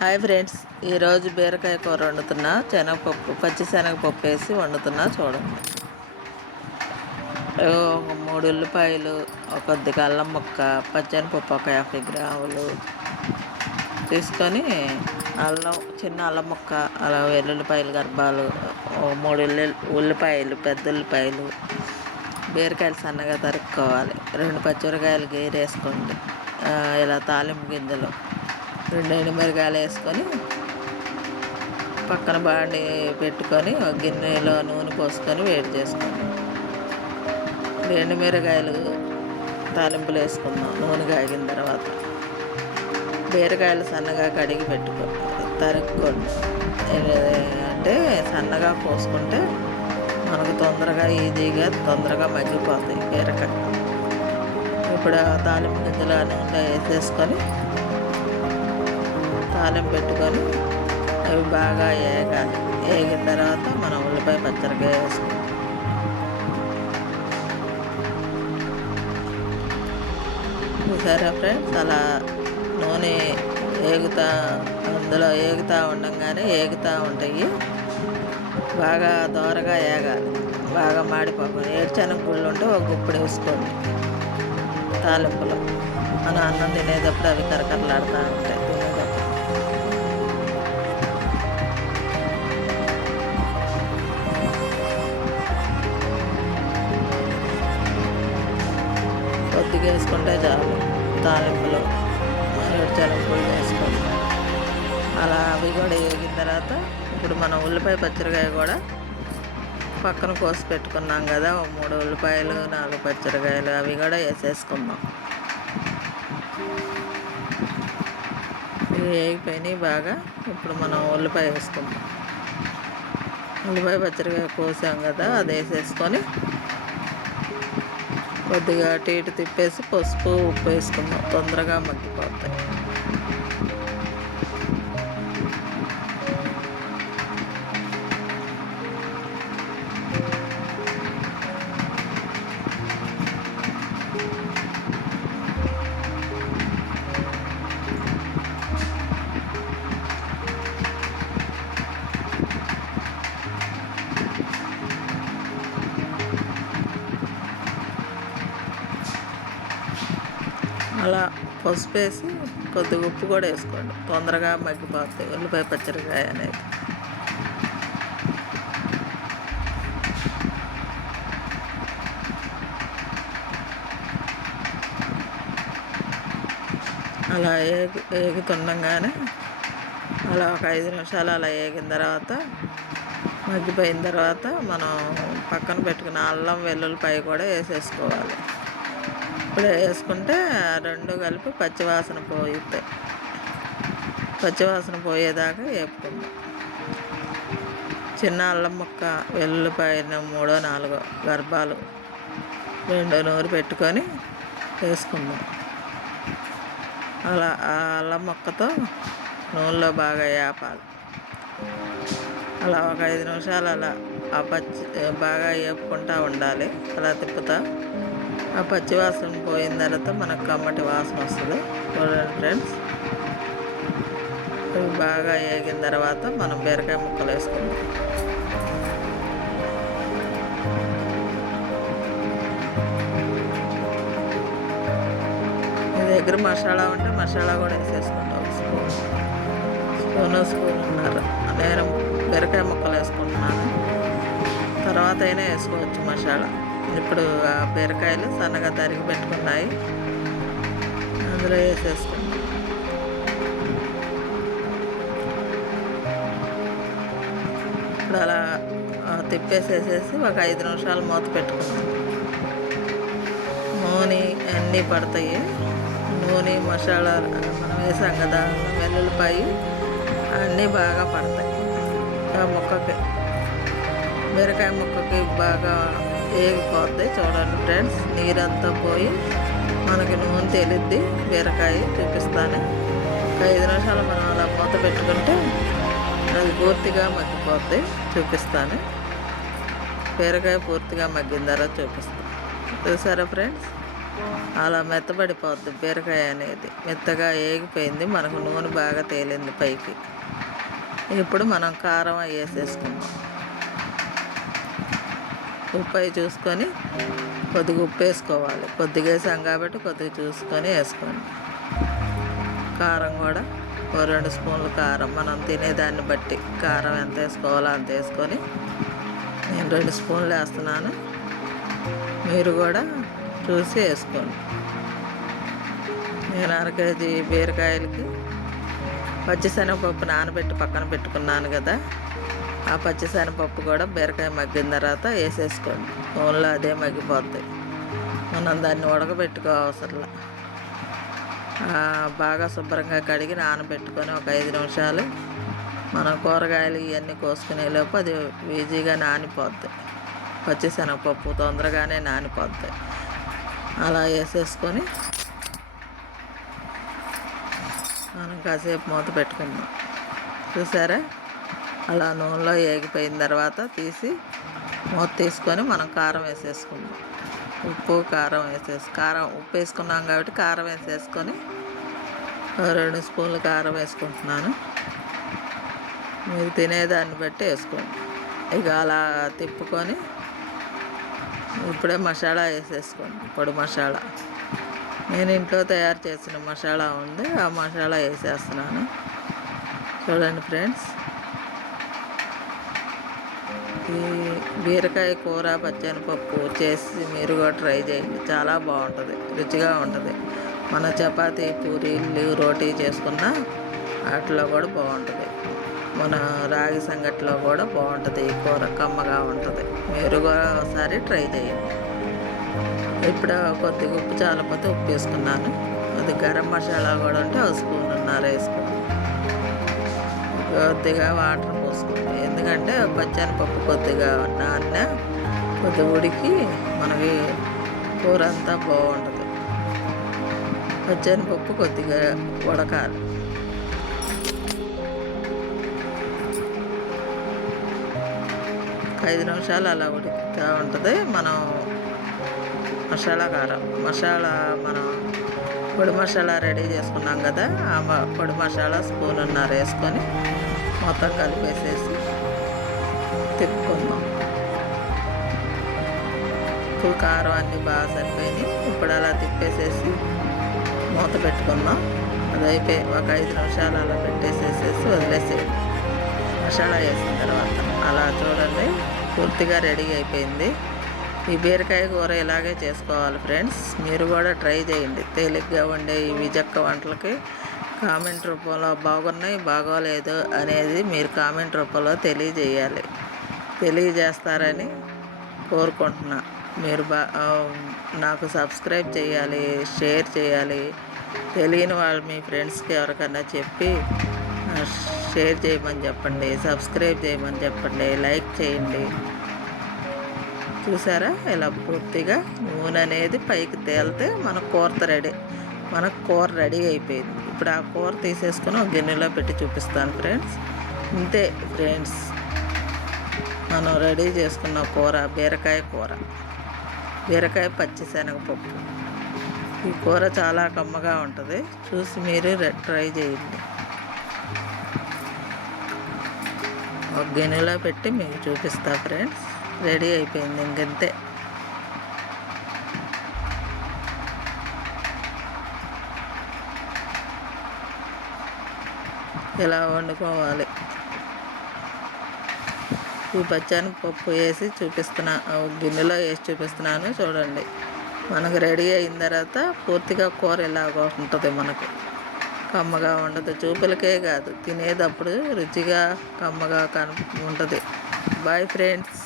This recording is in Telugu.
హాయ్ ఫ్రెండ్స్, ఈరోజు బీరకాయ కూర వండుతున్నా. శనగపప్పు, పచ్చి శనగపప్పు వేసి వండుతున్నా చూడండి. ఒక 3 ఉల్లిపాయలు, ఒక కొద్దిగా అల్లం ముక్క, పచ్చెనపప్పు ఒక 50 గ్రాములు తీసుకొని, చిన్న అల్లం ముక్క, అలా వెల్లుల్లిపాయలు గర్భాలు, ఒక 3 ఉల్లిపాయలు, పెద్ద ఉల్లిపాయలు, బీరకాయలు సన్నగా తరుక్కోవాలి. 2 పచ్చిమిరకాయలు గేరేసుకోండి. ఇలా తాలింపు గింజలు 2 ఎండుమిరకాయలు వేసుకొని పక్కన బాండి పెట్టుకొని ఒక గిన్నెలో నూనె పోసుకొని వేడి చేసుకోండి. ఎండుమిరకాయలు తాలింపులు వేసుకుందాం. నూనె కాగిన తర్వాత బీరకాయలు సన్నగా కడిగి తరుక్కోండి. అంటే సన్నగా పోసుకుంటే మనకు తొందరగా మగ్గిపోతాయి బీరకాయ. ఇప్పుడు తాలింపు గింజలు నూనెలో వేసేసుకొని తాలింపు పెట్టుకొని అవి బాగా వేగాలి. వేగిన తర్వాత మనం ఉల్లిపాయ పచ్చడిగా వేసుకుంటాం. చూసారా ఫ్రెండ్స్, అలా నూనె అందులో ఏగుతూ ఉండగానే ఉంటాయి. బాగా దోరగా వేగాలి, బాగా మాడిపోకుండా. ఏడుశనగ గుళ్ళు ఉంటే ఒక గుప్పుడు వేసుకోండి తాలింపులో. మనం అన్నం తినేటప్పుడు అవి కరకరలాడుతూ ఉంటాయి. కొద్దిగా వేసుకుంటే చాలు. తాలింపులో ఏడుశనగలు వేసుకోండి. అలా అవి కూడా వేగిన తర్వాత ఇప్పుడు మనం ఉల్లిపాయ పచ్చడికాయ కూడా పక్కన కోసి పెట్టుకున్నాం కదా, 3 ఉల్లిపాయలు, 4 పచ్చడికాయలు, అవి కూడా వేసేసుకుందాం. ఇవి వేగిపోయినాయి బాగా. ఇప్పుడు మనం ఉల్లిపాయ వేసుకుందాం. ఉల్లిపాయ పచ్చడికాయ కోసాం కదా, అది వేసేసుకొని కొద్దిగా అటు ఇటు తిప్పేసి పసుపు, ఉప్పు వేసుకుందాం. తొందరగా మగ్గిపోతాయి. అలా పసుపు వేసి కొద్దిగా ఉప్పు కూడా వేసుకోండి. తొందరగా మగ్గిపోతాయి ఉల్లిపాయ పచ్చడికాయ అనేది. అలా వేగుతుండగానే అలా ఒక 5 నిమిషాలు అలా వేగిన తర్వాత, మగ్గిపోయిన తర్వాత మనం పక్కన పెట్టుకున్న అల్లం వెల్లుల్లిపాయ కూడా వేసేసుకోవాలి. ఇప్పుడు వేసుకుంటే 2 కలిపి పచ్చివాసన పోయిస్తాయి. పచ్చివాసన పోయేదాకా వేపుకుందాం. చిన్న అల్లం ముక్క, వెల్లుల్లిపాయను 3-4 గర్భాలు 2 నూరు పెట్టుకొని వేసుకుందాం. అలా ఆ అల్లం ముక్కతో నూనెలో బాగా వేపాలి. అలా ఒక 5 నిమిషాలు అలా బాగా వేపుకుంటూ ఉండాలి. అలా తిప్పుతా ఆ పచ్చివాసన పోయిన తర్వాత మనకు కమ్మటి వాసన వస్తుంది. చూడండి ఫ్రెండ్స్, ఇవి బాగా వేగిన తర్వాత మనం బీరకాయ ముక్కలు వేసుకుందాం. మీ దగ్గర మసాలా ఉంటే మసాలా కూడా వేసేసుకుంటాం. స్పూన్నర నేను బీరకాయ ముక్కలు వేసుకుంటున్నాను. తర్వాత అయినా వేసుకోవచ్చు మసాలా. ఇప్పుడు ఆ బీరకాయలు సన్నగా తరిగి పెట్టుకున్నాయి, అందులో వేసేసుకుంటాం. ఇప్పుడు అలా తిప్పేసేసేసి ఒక 5 నిమిషాలు మూత పెట్టుకున్నాం. నూనె అన్నీ పడతాయి. నూనె, మసాలా మనం వేసాం కదా, వెల్లుల్లిపాయ అన్నీ బాగా పడతాయి. ఆ ముక్కకి, బీరకాయ ముక్కకి బాగా వేగిపోద్ది. చూడండి ఫ్రెండ్స్, నీరంతా పోయి మనకి నూనె తేలిద్ది. బీరకాయ చూపిస్తాను. 5 నిమిషాలు మనం అలా మూత పెట్టుకుంటే అది పూర్తిగా మగ్గిపోద్ది. చూపిస్తాను. బీరకాయ పూర్తిగా మగ్గిన తర్వాత చూపిస్తాను. చూసారా ఫ్రెండ్స్, అలా మెత్తబడిపోద్ది బీరకాయ అనేది. మెత్తగా ఏగిపోయింది, మనకు నూనె బాగా తేలింది పైకి. ఇప్పుడు మనం కారం వేసేసుకుందాం. ఉప్పు అవి చూసుకొని కొద్దిగా ఉప్పు వేసుకోవాలి. కొద్దిగా వేసాం కాబట్టి కొద్దిగా చూసుకొని వేసుకోండి. కారం కూడా 2 స్పూన్లు కారం, మనం తినేదాన్ని బట్టి కారం ఎంత వేసుకోవాలో అంత వేసుకొని, నేను 2 స్పూన్లు వేస్తున్నాను. మీరు కూడా చూసి వేసుకోండి. నేను 1/2 కేజీ బీరకాయలకి పచ్చిశనగపప్పు నానబెట్టి పక్కన పెట్టుకున్నాను కదా, ఆ పచ్చిశనగపప్పు కూడా బీరకాయ మగ్గిన తర్వాత వేసేసుకోండి. నూనెలో అదే మగ్గిపోద్ది, మనం దాన్ని ఉడకబెట్టుకో అవసరంలా. బాగా శుభ్రంగా కడిగి నానబెట్టుకొని ఒక 5 నిమిషాలు మనం కూరగాయలు ఇవన్నీ కోసుకునేలోపు అది ఈజీగా నానిపోద్ది. పచ్చిశనగపప్పు తొందరగానే నానిపోద్ది. అలా వేసేసుకొని మనం కాసేపు మూత పెట్టుకుందాం. చూసారా, అలా నూనెలో ఏగిపోయిన తర్వాత తీసి మూత తీసుకొని మనం కారం వేసేసుకుందాం. ఉప్పు కారం ఉప్పు వేసుకున్నాం కాబట్టి కారం వేసేసుకొని 2 స్పూన్లు కారం వేసుకుంటున్నాను. మీరు తినేదాన్ని బట్టి వేసుకోండి. ఇక అలా తిప్పుకొని ఇప్పుడే మసాలా వేసేసుకోండి. పొడి మసాలా నేను ఇంట్లో తయారు చేసిన మసాలా ఉంది, ఆ మసాలా వేసేస్తున్నాను. చూడండి ఫ్రెండ్స్, ఈ బీరకాయ కూర పచ్చెనపప్పు చేసి మీరు కూడా ట్రై చేయండి. చాలా బాగుంటుంది, రుచిగా ఉంటుంది. మన చపాతీ, పూరీలు, రోటీ చేసుకున్న వాటిలో కూడా బాగుంటుంది. మన రాగి సంగట్లో కూడా బాగుంటుంది. ఈ కూర కమ్మగా ఉంటుంది. మీరు కూడా ఒకసారి ట్రై చేయండి. ఇప్పుడు కొద్దిగా ఉప్పు చాలపోతే ఉప్పు వేసుకున్నాను. అది గరం మసాలా కూడా ఉంటే 1 స్పూన్ వేసుకోండి. కొద్దిగా వాటర్ పోసుకోండి, ఎందుకంటే పచ్చెనపప్పు కొద్దిగా కొద్దిగా ఉడికి మనకి కూర అంతా బాగుంటుంది. పచ్చెనపప్పు కొద్దిగా ఉడకాలి. ఒక 5 నిమిషాలు అలా ఉడుకుతూ ఉంటుంది. మనం మనం పొడి మసాలా రెడీ చేసుకున్నాం కదా, ఆ పొడి మసాలా 1 స్పూన్ వేసుకొని మొత్తం కలిపేసేసి తిప్పుకుందాం. ఉప్పు కారం అన్నీ బాగా సరిపోయినాయి. ఇప్పుడు అలా తిప్పేసేసి మూత పెట్టుకుందాం. అది అయిపోయి ఒక 5 నిమిషాలు అలా పెట్టేసేసేసి వదిలేసేయండి. మసాలా వేసిన తర్వాత అలా చూడండి, పూర్తిగా రెడీ అయిపోయింది. ఈ బీరకాయ కూర ఇలాగే చేసుకోవాలి ఫ్రెండ్స్. మీరు కూడా ట్రై చేయండి. తేలిగ్గా ఉండే ఈ విజక్క వంటలకి కామెంట్ రూపంలో బాగున్నాయి, బాగోలేదు అనేది మీరు కామెంట్ రూపంలో తెలియజేస్తారని కోరుకుంటున్నా. మీరు నాకు సబ్స్క్రైబ్ చేయాలి, షేర్ చేయాలి. తెలియని వాళ్ళు మీ ఫ్రెండ్స్కి ఎవరికన్నా చెప్పి షేర్ చేయమని చెప్పండి, సబ్స్క్రైబ్ చేయమని చెప్పండి, లైక్ చేయండి. చూసారా, ఇలా పూర్తిగా నూనె అనేది పైకి తేలితే మన కూర రెడీ అయిపోయింది. ఇప్పుడు ఆ కూర తీసేసుకొని ఒక గిన్నెలో పెట్టి చూపిస్తాను ఫ్రెండ్స్. ఇంతే ఫ్రెండ్స్, మనం రెడీ చేసుకున్న కూర బీరకాయ పచ్చిశనగపప్పు. ఈ కూర చాలా కమ్మగా ఉంటుంది. చూసి మీరు ట్రై చేయండి. ఒక గిన్నెలో పెట్టి మీకు చూపిస్తా ఫ్రెండ్స్. రెడీ అయిపోయింది, ఇంకంతే. ఇలా వండుకోవాలి. ఈ పచ్చెనపప్పు వేసి గిన్నెలో వేసి చూపిస్తున్నాను చూడండి. మనకు రెడీ అయిన తర్వాత పూర్తిగా కూర ఇలాగ ఉంటుంది. మనకు కమ్మగా ఉండదు, చూపులకే కాదు తినేటప్పుడు రుచిగా కమ్మగా ఉంటుంది. Bye friends.